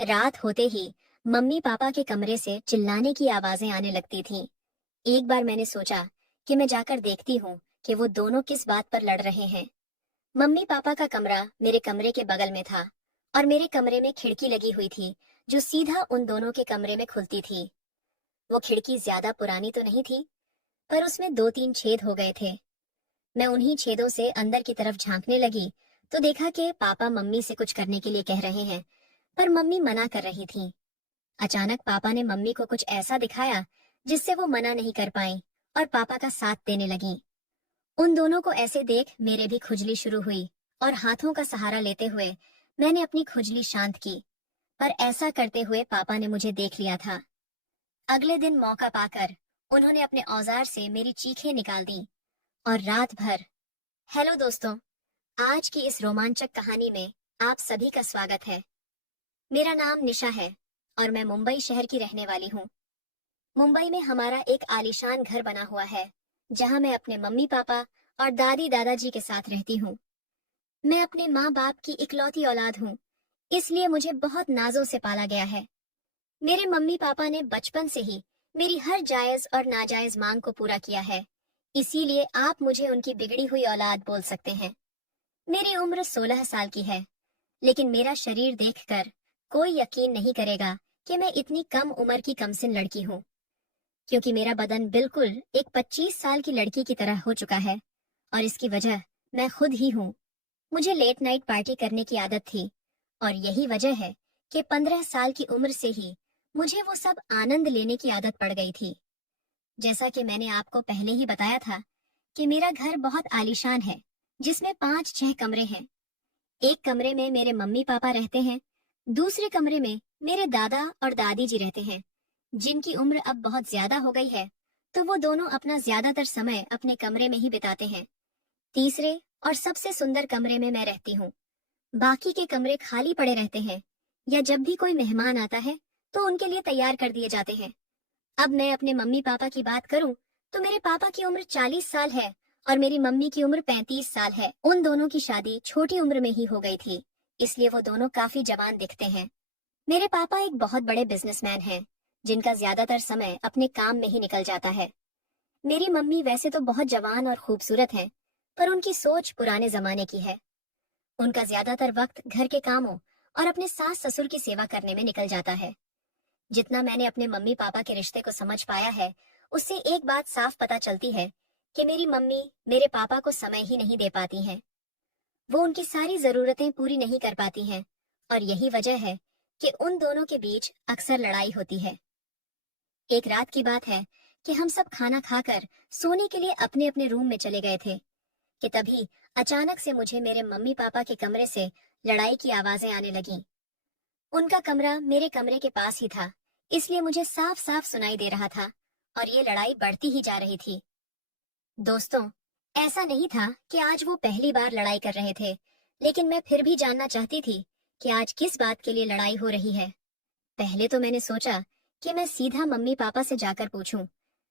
रात होते ही mummy papa के कमरे से चिल्लाने की आवाजें आने लगती थीं। एक बार मैंने सोचा कि मैं जाकर देखती हूँ कि वो दोनों किस बात पर लड़ रहे हैं। मम्मी पापा का कमरा मेरे कमरे के बगल में था और मेरे कमरे में खिड़की लगी हुई थी जो सीधा उन दोनों के कमरे में खुलती थी। वो खिड़की ज्यादा पुरानी तो नहीं थी, पर उसमें दो तीन छेद हो गए थे। मैं उन्हीं छेदों से अंदर की तरफ झांकने लगी तो देखा कि पापा मम्मी से कुछ करने के लिए कह रहे हैं, पर मम्मी मना कर रही थी। अचानक पापा ने मम्मी को कुछ ऐसा दिखाया जिससे वो मना नहीं कर पाई और पापा का साथ देने लगी। उन दोनों को ऐसे देख मेरे भी खुजली शुरू हुई और हाथों का सहारा लेते हुए मैंने अपनी खुजली शांत की, पर ऐसा करते हुए पापा ने मुझे देख लिया था। अगले दिन मौका पाकर उन्होंने अपने औजार से मेरी चीखें निकाल दी और रात भर। हेलो दोस्तों, आज की इस रोमांचक कहानी में आप सभी का स्वागत है। मेरा नाम निशा है और मैं मुंबई शहर की रहने वाली हूँ। मुंबई में हमारा एक आलीशान घर बना हुआ है जहाँ मैं अपने मम्मी पापा और दादी दादाजी के साथ रहती हूँ। मैं अपने माँ बाप की इकलौती औलाद हूँ, इसलिए मुझे बहुत नाजों से पाला गया है। मेरे मम्मी पापा ने बचपन से ही मेरी हर जायज और नाजायज मांग को पूरा किया है, इसीलिए आप मुझे उनकी बिगड़ी हुई औलाद बोल सकते हैं। मेरी उम्र 16 साल की है, लेकिन मेरा शरीर देखकर कोई यकीन नहीं करेगा कि मैं इतनी कम उम्र की कमसिन लड़की हूँ, क्योंकि मेरा बदन बिल्कुल एक 25 साल की लड़की की तरह हो चुका है और इसकी वजह मैं खुद ही हूँ। मुझे लेट नाइट पार्टी करने की आदत थी और यही वजह है कि 15 साल की उम्र से ही मुझे वो सब आनंद लेने की आदत पड़ गई थी। जैसा कि मैंने आपको पहले ही बताया था कि मेरा घर बहुत आलीशान है, जिसमें 5-6 कमरे हैं। एक कमरे में मेरे मम्मी पापा रहते हैं, दूसरे कमरे में मेरे दादा और दादी जी रहते हैं, जिनकी उम्र अब बहुत ज्यादा हो गई है, तो वो दोनों अपना ज्यादातर समय अपने कमरे में ही बिताते हैं। तीसरे और सबसे सुंदर कमरे में मैं रहती हूँ। बाकी के कमरे खाली पड़े रहते हैं या जब भी कोई मेहमान आता है तो उनके लिए तैयार कर दिए जाते हैं। अब मैं अपने मम्मी पापा की बात करूं तो मेरे पापा की उम्र 40 साल है और मेरी मम्मी की उम्र 35 साल है। उन दोनों की शादी छोटी उम्र में ही हो गई थी, इसलिए वो दोनों काफी जवान दिखते हैं। मेरे पापा एक बहुत बड़े बिजनेसमैन हैं, जिनका ज्यादातर समय अपने काम में ही निकल जाता है। मेरी मम्मी वैसे तो बहुत जवान और खूबसूरत हैं, पर उनकी सोच पुराने जमाने की है। उनका ज्यादातर वक्त घर के कामों और अपने सास ससुर की सेवा करने में निकल जाता है। जितना मैंने अपने मम्मी पापा के रिश्ते को समझ पाया है, उससे एक बात साफ पता चलती है कि मेरी मम्मी मेरे पापा को समय ही नहीं दे पाती हैं। वो उनकी सारी जरूरतें पूरी नहीं कर पाती हैं और यही वजह है कि उन दोनों के बीच अक्सर लड़ाई होती है। एक रात की बात है कि हम सब खाना खाकर सोने के लिए अपने अपने रूम में चले गए थे कि तभी अचानक से मुझे मेरे मम्मी पापा के कमरे से लड़ाई की आवाजें आने लगीं। उनका कमरा मेरे कमरे के पास ही था, इसलिए मुझे साफ साफ सुनाई दे रहा था और ये लड़ाई बढ़ती ही जा रही थी। दोस्तों, ऐसा नहीं था कि आज वो पहली बार लड़ाई कर रहे थे, लेकिन मैं फिर भी जानना चाहती थी कि आज किस बात के लिए लड़ाई हो रही है। पहले तो मैंने सोचा कि मैं सीधा मम्मी पापा से जाकर पूछूं,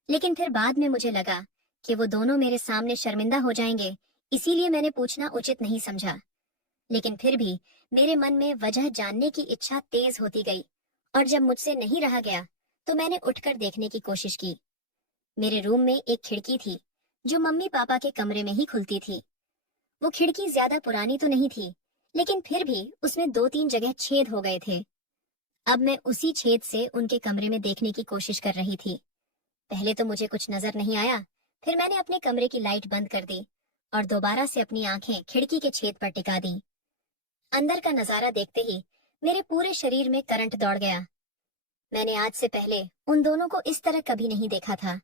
लेकिन फिर बाद में मुझे लगा कि वो दोनों मेरे सामने शर्मिंदा हो जाएंगे, इसीलिए मैंने पूछना उचित नहीं समझा। लेकिन फिर भी मेरे मन में वजह जानने की इच्छा तेज होती गई और जब मुझसे नहीं रहा गया तो मैंने उठकर देखने की कोशिश की। मेरे रूम में एक खिड़की थी जो मम्मी पापा के कमरे में ही खुलती थी। वो खिड़की ज्यादा पुरानी तो नहीं थी, लेकिन फिर भी उसमें दो तीन जगह छेद हो गए थे। अब मैं उसी छेद से उनके कमरे में देखने की कोशिश कर रही थी। पहले तो मुझे कुछ नजर नहीं आया, फिर मैंने अपने कमरे की लाइट बंद कर दी और दोबारा से अपनी आंखें खिड़की के छेद पर टिका दी। अंदर का नजारा देखते ही मेरे पूरे शरीर में करंट दौड़ गया। मैंने आज से पहले उन दोनों को इस तरह कभी नहीं देखा था।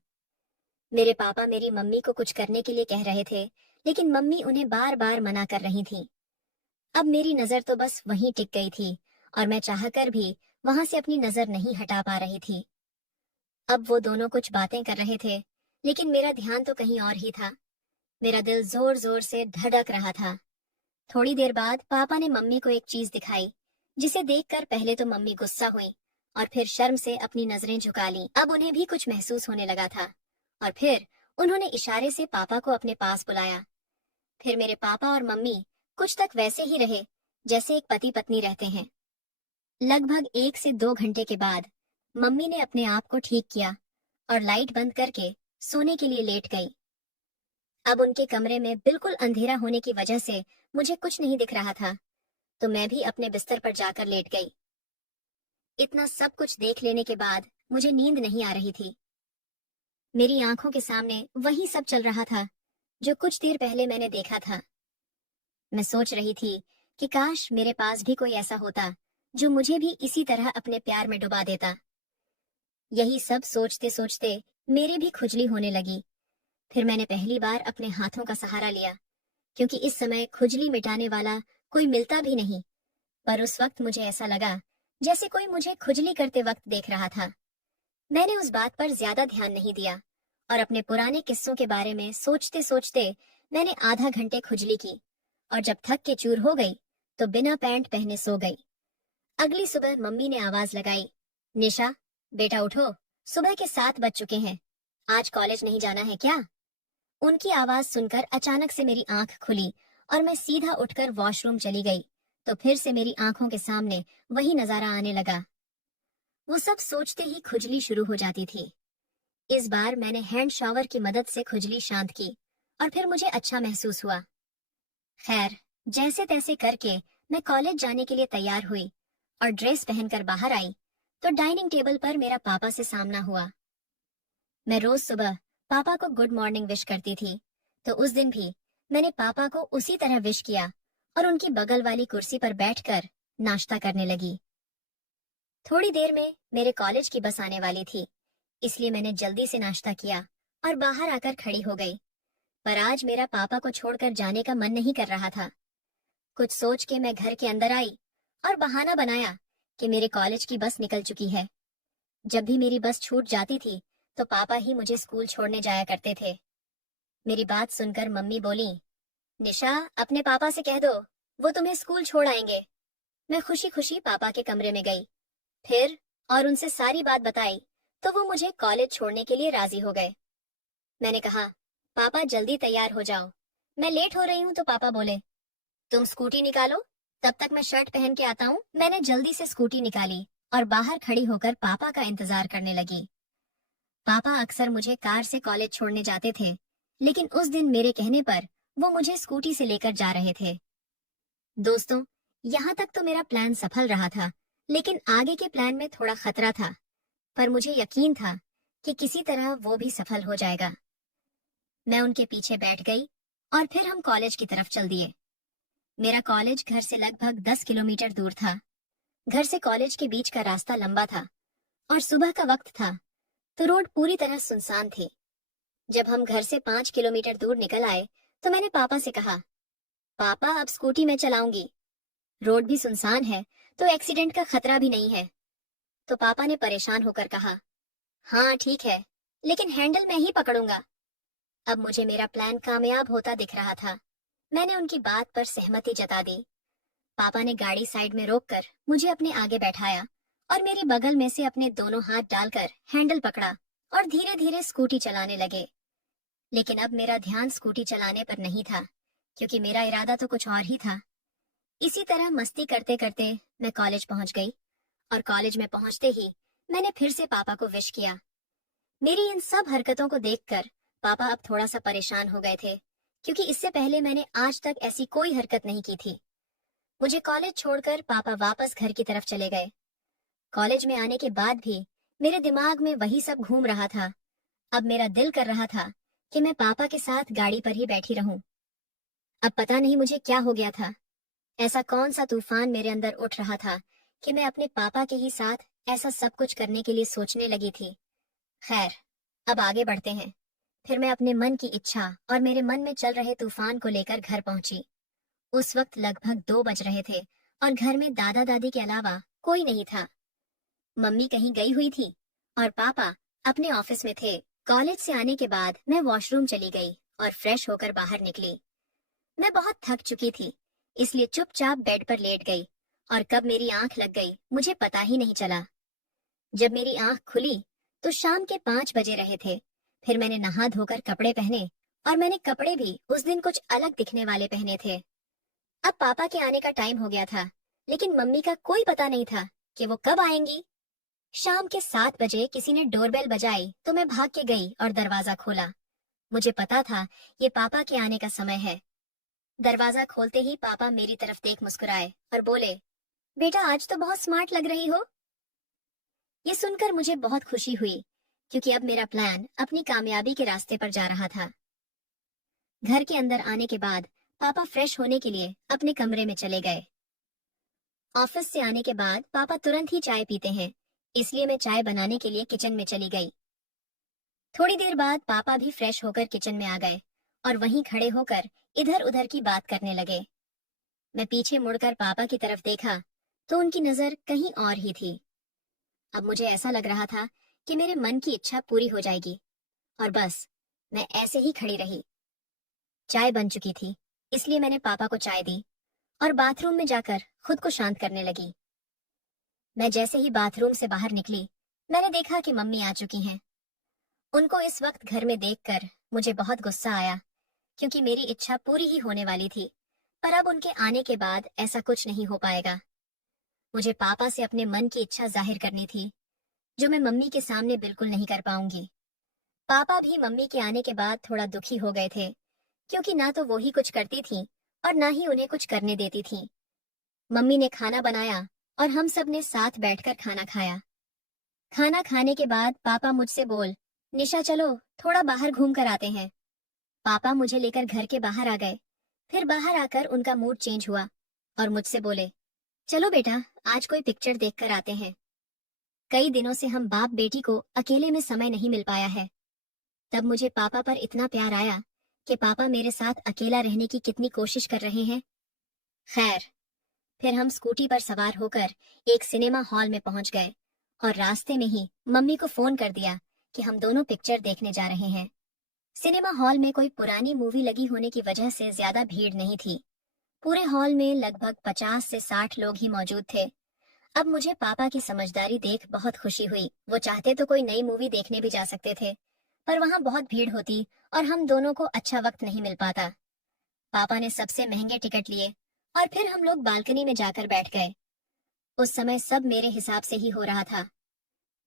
मेरे पापा मेरी मम्मी को कुछ करने के लिए कह रहे थे, लेकिन मम्मी उन्हें बार बार मना कर रही थी। अब मेरी नजर तो बस वहीं टिक गई थी और मैं चाहकर भी वहां से अपनी नजर नहीं हटा पा रही थी। अब वो दोनों कुछ बातें कर रहे थे, लेकिन मेरा ध्यान तो कहीं और ही था। मेरा दिल जोर जोर से धड़क रहा था। थोड़ी देर बाद पापा ने मम्मी को एक चीज दिखाई, जिसे देखकर पहले तो मम्मी गुस्सा हुई और फिर शर्म से अपनी नजरें झुका लीं। अब उन्हें भी कुछ महसूस होने लगा था और फिर उन्होंने इशारे से पापा को अपने पास बुलाया। फिर मेरे पापा और मम्मी कुछ तक वैसे ही रहे जैसे एक पति पत्नी रहते हैं। लगभग 1 से 2 घंटे के बाद मम्मी ने अपने आप को ठीक किया और लाइट बंद करके सोने के लिए लेट गई। अब उनके कमरे में बिल्कुल अंधेरा होने की वजह से मुझे कुछ नहीं दिख रहा था, तो मैं भी अपने बिस्तर पर जाकर लेट गई। इतना सब कुछ देख लेने के बाद मुझे नींद नहीं आ रही थी। मेरी आंखों के सामने वही सब चल रहा था जो कुछ देर पहले मैंने देखा था। मैं सोच रही थी कि काश मेरे पास भी कोई ऐसा होता जो मुझे भी इसी तरह अपने प्यार में डुबा देता। यही सब सोचते सोचते मेरी भी खुजली होने लगी। फिर मैंने पहली बार अपने हाथों का सहारा लिया, क्योंकि इस समय खुजली मिटाने वाला कोई मिलता भी नहीं। पर उस वक्त मुझे ऐसा लगा जैसे कोई मुझे खुजली करते वक्त देख रहा था। मैंने उस बात पर ज्यादा ध्यान नहीं दिया और अपने पुराने किस्सों के बारे में सोचते सोचते मैंने आधा घंटे खुजली की और जब थक के चूर हो गई तो बिना पैंट पहने सो गई। अगली सुबह मम्मी ने आवाज लगाई, निशा बेटा उठो, सुबह के 7 बज चुके हैं, आज कॉलेज नहीं जाना है क्या? उनकी आवाज सुनकर अचानक से मेरी आंख खुली और मैं सीधा उठकर वॉशरूम चली गई, तो फिर से मेरी आंखों के सामने वही नजारा आने लगा। वो सब सोचते ही खुजली शुरू हो जाती थी। इस बार मैंने हैंड शॉवर की मदद से खुजली शांत की और फिर मुझे अच्छा महसूस हुआ। खैर, जैसे तैसे करके मैं कॉलेज जाने के लिए तैयार हुई और ड्रेस पहनकर बाहर आई तो डाइनिंग टेबल पर मेरा पापा से सामना हुआ। मैं रोज सुबह पापा को गुड मॉर्निंग विश करती थी, तो उस दिन भी मैंने पापा को उसी तरह विश किया और उनकी बगल वाली कुर्सी पर बैठकर नाश्ता करने लगी। थोड़ी देर में मेरे कॉलेज की बस आने वाली थी, इसलिए मैंने जल्दी से नाश्ता किया और बाहर आकर खड़ी हो गई। पर आज मेरा पापा को छोड़कर जाने का मन नहीं कर रहा था। कुछ सोच के मैं घर के अंदर आई और बहाना बनाया कि मेरे कॉलेज की बस निकल चुकी है। जब भी मेरी बस छूट जाती थी तो पापा ही मुझे स्कूल छोड़ने जाया करते थे। मेरी बात सुनकर मम्मी बोली, निशा अपने पापा से कह दो, वो तुम्हें स्कूल छोड़ आएंगे। मैं खुशी खुशी पापा के कमरे में गई, फिर और उनसे सारी बात बताई तो वो मुझे कॉलेज छोड़ने के लिए राजी हो गए। मैंने कहा, पापा जल्दी तैयार हो जाओ, मैं लेट हो रही हूँ। तो पापा बोले, तुम स्कूटी निकालो, तब तक मैं शर्ट पहन के आता हूँ। मैंने जल्दी से स्कूटी निकाली और बाहर खड़ी होकर पापा का इंतजार करने लगी। पापा अक्सर मुझे कार से कॉलेज छोड़ने जाते थे, लेकिन उस दिन मेरे कहने पर वो मुझे स्कूटी से लेकर जा रहे थे। दोस्तों, यहाँ तक तो मेरा प्लान सफल रहा था, लेकिन आगे के प्लान में थोड़ा खतरा था, पर मुझे यकीन था कि किसी तरह वो भी सफल हो जाएगा। मैं उनके पीछे बैठ गई और फिर हम कॉलेज की तरफ चल दिए। मेरा कॉलेज घर से लगभग 10 किलोमीटर दूर था। घर से कॉलेज के बीच का रास्ता लंबा था और सुबह का वक्त था, तो रोड पूरी तरह सुनसान थी। जब हम घर से 5 किलोमीटर दूर निकल आए तो मैंने पापा से कहा, पापा अब स्कूटी मैं चलाऊंगी, रोड भी सुनसान है तो एक्सीडेंट का खतरा भी नहीं है। तो पापा ने परेशान होकर कहा, हाँ ठीक है, लेकिन हैंडल मैं ही पकड़ूंगा। अब मुझे मेरा प्लान कामयाब होता दिख रहा था। मैंने उनकी बात पर सहमति जता दी। पापा ने गाड़ी साइड में रोककर मुझे अपने आगे बैठाया और मेरी बगल में से अपने दोनों हाथ डालकर हैंडल पकड़ा और धीरे धीरे स्कूटी चलाने लगे। लेकिन अब मेरा ध्यान स्कूटी चलाने पर नहीं था, क्योंकि मेरा इरादा तो कुछ और ही था। इसी तरह मस्ती करते करते मैं कॉलेज पहुंच गई और कॉलेज में पहुंचते ही मैंने फिर से पापा को विश किया। मेरी इन सब हरकतों को देखकर पापा अब थोड़ा सा परेशान हो गए थे, क्योंकि इससे पहले मैंने आज तक ऐसी कोई हरकत नहीं की थी। मुझे कॉलेज छोड़कर पापा वापस घर की तरफ चले गए। कॉलेज में आने के बाद भी मेरे दिमाग में वही सब घूम रहा था। अब मेरा दिल कर रहा था कि मैं पापा के साथ गाड़ी पर ही बैठी रहूं। अब पता नहीं मुझे क्या हो गया था। ऐसा कौन सा तूफान मेरे अंदर उठ रहा था कि मैं अपने पापा के ही साथ ऐसा सब कुछ करने के लिए सोचने लगी थी। खैर, अब आगे बढ़ते हैं। फिर मैं अपने मन की इच्छा और मेरे मन में चल रहे तूफान को लेकर घर पहुंची। उस वक्त लगभग 2 बज रहे थे और घर में दादा दादी के अलावा कोई नहीं था। मम्मी कहीं गई हुई थी और पापा अपने ऑफिस में थे। कॉलेज से आने के बाद मैं वॉशरूम चली गई और फ्रेश होकर बाहर निकली। मैं बहुत थक चुकी थी, इसलिए चुपचाप बेड पर लेट गई और कब मेरी आंख लग गई मुझे पता ही नहीं चला। जब मेरी आंख खुली तो शाम के 5 बजे रहे थे। फिर मैंने नहा धोकर कपड़े पहने और मैंने कपड़े भी उस दिन कुछ अलग दिखने वाले पहने थे। अब पापा के आने का टाइम हो गया था, लेकिन मम्मी का कोई पता नहीं था कि वो कब आएंगी। शाम के 7 बजे किसी ने डोरबेल बजाई तो मैं भाग के गई और दरवाजा खोला। मुझे पता था ये पापा के आने का समय है। दरवाजा खोलते ही पापा मेरी तरफ देख मुस्कुराए और बोले, बेटा आज तो बहुत स्मार्ट लग रही हो। ये सुनकर मुझे बहुत खुशी हुई, क्योंकि अब मेरा प्लान अपनी कामयाबी के रास्ते पर जा रहा था। घर के अंदर आने के बाद पापा फ्रेश होने के लिए अपने कमरे में चले गए। ऑफिस से आने के बाद पापा तुरंत ही चाय पीते हैं, इसलिए मैं चाय बनाने के लिए किचन में चली गई। थोड़ी देर बाद पापा भी फ्रेश होकर किचन में आ गए और वहीं खड़े होकर इधर उधर की बात करने लगे। मैं पीछे मुड़कर पापा की तरफ देखा तो उनकी नजर कहीं और ही थी। अब मुझे ऐसा लग रहा था कि मेरे मन की इच्छा पूरी हो जाएगी, और बस मैं ऐसे ही खड़ी रही। चाय बन चुकी थी, इसलिए मैंने पापा को चाय दी और बाथरूम में जाकर खुद को शांत करने लगी। मैं जैसे ही बाथरूम से बाहर निकली, मैंने देखा कि मम्मी आ चुकी हैं। उनको इस वक्त घर में देखकर मुझे बहुत गुस्सा आया, क्योंकि मेरी इच्छा पूरी ही होने वाली थी, पर अब उनके आने के बाद ऐसा कुछ नहीं हो पाएगा। मुझे पापा से अपने मन की इच्छा जाहिर करनी थी, जो मैं मम्मी के सामने बिल्कुल नहीं कर पाऊंगी। पापा भी मम्मी के आने के बाद थोड़ा दुखी हो गए थे, क्योंकि ना तो वो ही कुछ करती थी और ना ही उन्हें कुछ करने देती थी। मम्मी ने खाना बनाया और हम सब ने साथ बैठकर खाना खाया। खाना खाने के बाद पापा मुझसे बोल, निशा चलो थोड़ा बाहर घूम कर आते हैं। पापा मुझे लेकर घर के बाहर आ गए। फिर बाहर आकर उनका मूड चेंज हुआ और मुझसे बोले, चलो बेटा आज कोई पिक्चर देख कर आते हैं। कई दिनों से हम बाप बेटी को अकेले में समय नहीं मिल पाया है। तब मुझे पापा पर इतना प्यार आया कि पापा मेरे साथ अकेला रहने की कितनी कोशिश कर रहे हैं। खैर, फिर हम स्कूटी पर सवार होकर एक सिनेमा हॉल में पहुंच गए और रास्ते में ही मम्मी को फोन कर दिया कि हम दोनों पिक्चर देखने जा रहे हैं। सिनेमा हॉल में कोई पुरानी मूवी लगी होने की वजह से ज्यादा भीड़ नहीं थी। पूरे हॉल में लगभग 50 से 60 लोग ही मौजूद थे। अब मुझे पापा की समझदारी देख बहुत खुशी हुई। वो चाहते तो कोई नई मूवी देखने भी जा सकते थे, पर वहां बहुत भीड़ होती और हम दोनों को अच्छा वक्त नहीं मिल पाता। पापा ने सबसे महंगे टिकट लिए और फिर हम लोग बालकनी में जाकर बैठ गए। उस समय सब मेरे हिसाब से ही हो रहा था।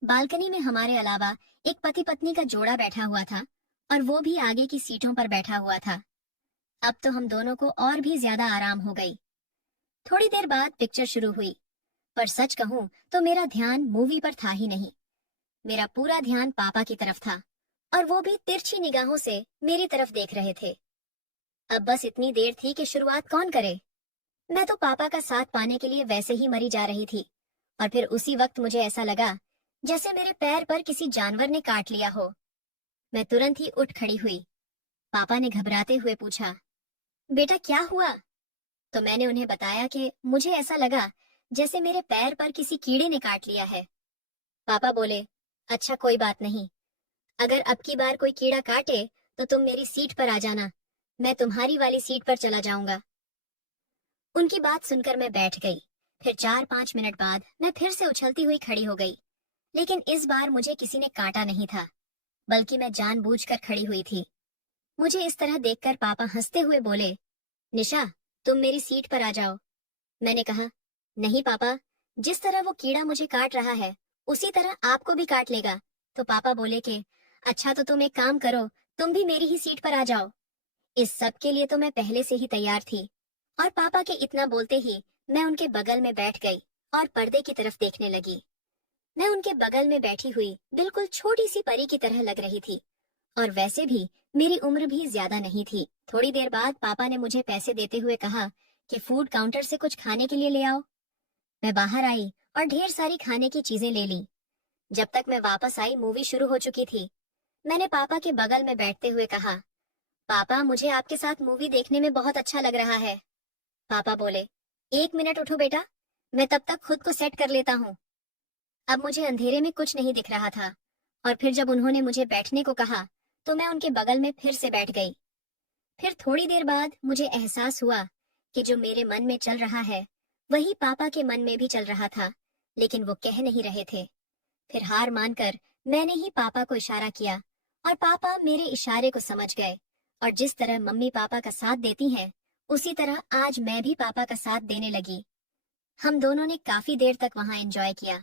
बालकनी में हमारे अलावा एक पति पत्नी का जोड़ा बैठा हुआ था और वो भी आगे की सीटों पर बैठा हुआ था। अब तो हम दोनों को और भी ज्यादा आराम हो गई। थोड़ी देर बाद पिक्चर शुरू हुई, पर सच कहूं तो मेरा ध्यान मूवी पर था ही नहीं। मेरा पूरा ध्यान पापा की तरफ था और वो भी तिरछी निगाहों से मेरी तरफ देख रहे थे। अब बस इतनी देर थी कि शुरुआत कौन करे। मैं तो पापा का साथ पाने के लिए वैसे ही मरी जा रही थी, और फिर उसी वक्त मुझे ऐसा लगा जैसे मेरे पैर पर किसी जानवर ने काट लिया हो। मैं तुरंत ही उठ खड़ी हुई। पापा ने घबराते हुए पूछा, बेटा क्या हुआ? तो मैंने उन्हें बताया कि मुझे ऐसा लगा जैसे मेरे पैर पर किसी कीड़े ने काट लिया है। पापा बोले, अच्छा कोई बात नहीं, अगर अब की बार कोई कीड़ा काटे तो तुम मेरी सीट पर आ जाना, मैं तुम्हारी वाली सीट पर चला जाऊंगा। उनकी बात सुनकर मैं बैठ गई। फिर 4-5 मिनट बाद मैं फिर से उछलती हुई खड़ी हो गई, लेकिन इस बार मुझे किसी ने काटा नहीं था, बल्कि मैं जानबूझकर खड़ी हुई थी। मुझे इस तरह देखकर पापा हंसते हुए बोले, निशा तुम मेरी सीट पर आ जाओ। मैंने कहा, नहीं पापा, जिस तरह वो कीड़ा मुझे काट रहा है उसी तरह आपको भी काट लेगा। तो पापा बोले कि अच्छा तो तुम एक काम करो, तुम भी मेरी ही सीट पर आ जाओ। इस सब के लिए तो मैं पहले से ही तैयार थी, और पापा के इतना बोलते ही मैं उनके बगल में बैठ गई और पर्दे की तरफ देखने लगी। मैं उनके बगल में बैठी हुई बिल्कुल छोटी सी परी की तरह लग रही थी, और वैसे भी मेरी उम्र भी ज्यादा नहीं थी। थोड़ी देर बाद पापा ने मुझे पैसे देते हुए कहा कि फूड काउंटर से कुछ खाने के लिए ले आओ। मैं बाहर आई और ढेर सारी खाने की चीजें ले ली। जब तक मैं वापस आई मूवी शुरू हो चुकी थी। मैंने पापा के बगल में बैठते हुए कहा, पापा मुझे आपके साथ मूवी देखने में बहुत अच्छा लग रहा है। पापा बोले, 1 मिनट उठो बेटा, मैं तब तक खुद को सेट कर लेता हूँ। अब मुझे अंधेरे में कुछ नहीं दिख रहा था, और फिर जब उन्होंने मुझे बैठने को कहा तो मैं उनके बगल में फिर से बैठ गई। फिर थोड़ी देर बाद मुझे एहसास हुआ कि जो मेरे मन में चल रहा है वही पापा के मन में भी चल रहा था, लेकिन वो कह नहीं रहे थे। फिर हार मानकर मैंने ही पापा को इशारा किया, और पापा मेरे इशारे को समझ गए, और जिस तरह मम्मी पापा का साथ देती हैं उसी तरह आज मैं भी पापा का साथ देने लगी। हम दोनों ने काफी देर तक वहां एंजॉय किया।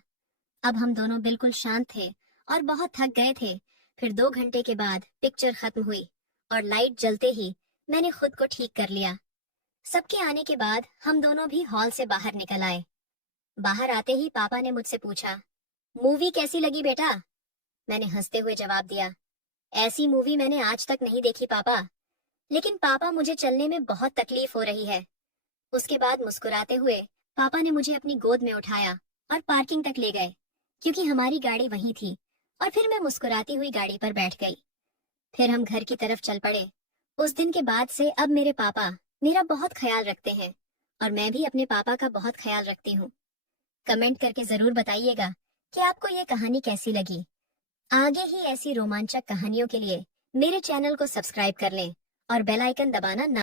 अब हम दोनों बिल्कुल शांत थे और बहुत थक गए थे। फिर 2 घंटे के बाद पिक्चर खत्म हुई और लाइट जलते ही मैंने खुद को ठीक कर लिया। सबके आने के बाद हम दोनों भी हॉल से बाहर निकल आए। बाहर आते ही पापा ने मुझसे पूछा, मूवी कैसी लगी बेटा? मैंने हंसते हुए जवाब दिया, ऐसी मूवी मैंने आज तक नहीं देखी पापा। लेकिन पापा मुझे चलने में बहुत तकलीफ हो रही है। उसके बाद मुस्कुराते हुए पापा ने मुझे अपनी गोद में उठाया और पार्किंग तक ले गए, क्योंकि हमारी गाड़ी वहीं थी। और फिर मैं मुस्कुराती हुई गाड़ी पर बैठ गई। फिर हम घर की तरफ चल पड़े। उस दिन के बाद से अब मेरे पापा मेरा बहुत ख्याल रखते हैं और मैं भी अपने पापा का बहुत ख्याल रखती हूँ। कमेंट करके जरूर बताइएगा कि आपको ये कहानी कैसी लगी। आगे ही ऐसी रोमांचक कहानियों के लिए मेरे चैनल को सब्सक्राइब कर लें और बेल आइकन दबाना ना